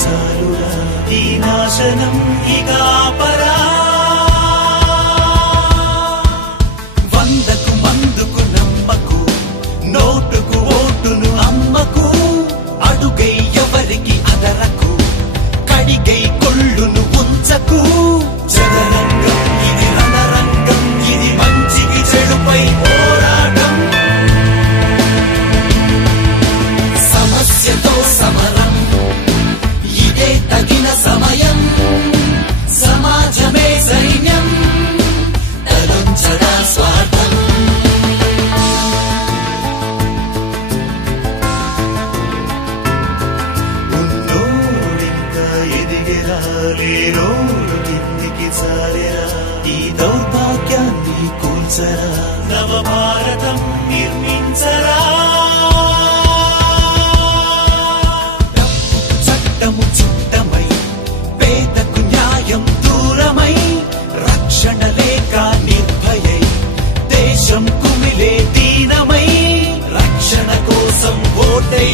చాలురా ఈ నాశనం ఇక ఆపరా. వందకు మందుకు నమ్మకు, నోటుకు ఓటును అమ్మకు, అడుగై ఎవరికి అదరకు, కడిగై కొళ్ళును ఉంచకు. జనరంగం ఇది రణరంగం, ఇది మంచికి చెడుపై పోరాటం. సమస్యతో సమరం, ఇదే తగిన సమయం. సమాజమే సైన్యం, తలంచడా స్వార్థం. ఉన్నోడింకా ఎదిగెరా, లేనోడు కిందికి చాలెరా. ఈ దౌర్భాగ్యాన్ని కూల్చరా, నవభారతం నిర్మించరా. చట్టము చుట్టమై, పేదకు న్యాయం దూరమై, రక్షణ లేక నిర్భయై, దేశం కుమిలే దీనమై, రక్షణ కోసం ఓటై